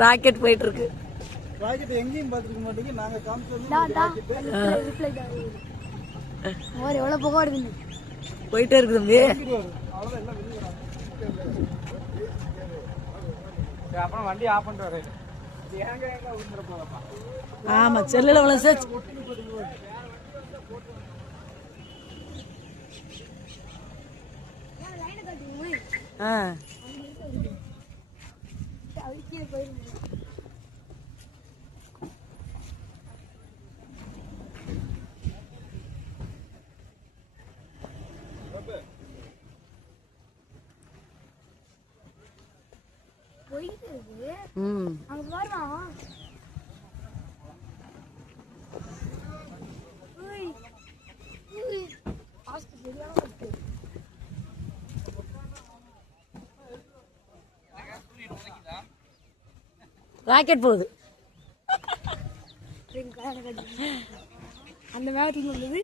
Rocket போயிட்டு இருக்கு. Rocket எங்கேயும் பார்த்துருக்க மாட்டீங்க. நாங்கள் காமிச்சோம் எவ்வளோ புகை வருது. போயிட்டே இருக்கு தம்பி. அப்புறம் வண்டி ஆஃப் பண்ணிட்டு வரேன். ஆமா செல்லுல விளைச்சு ராக்கெட் போகுது. அந்த மேகத்துக்கு வந்தது.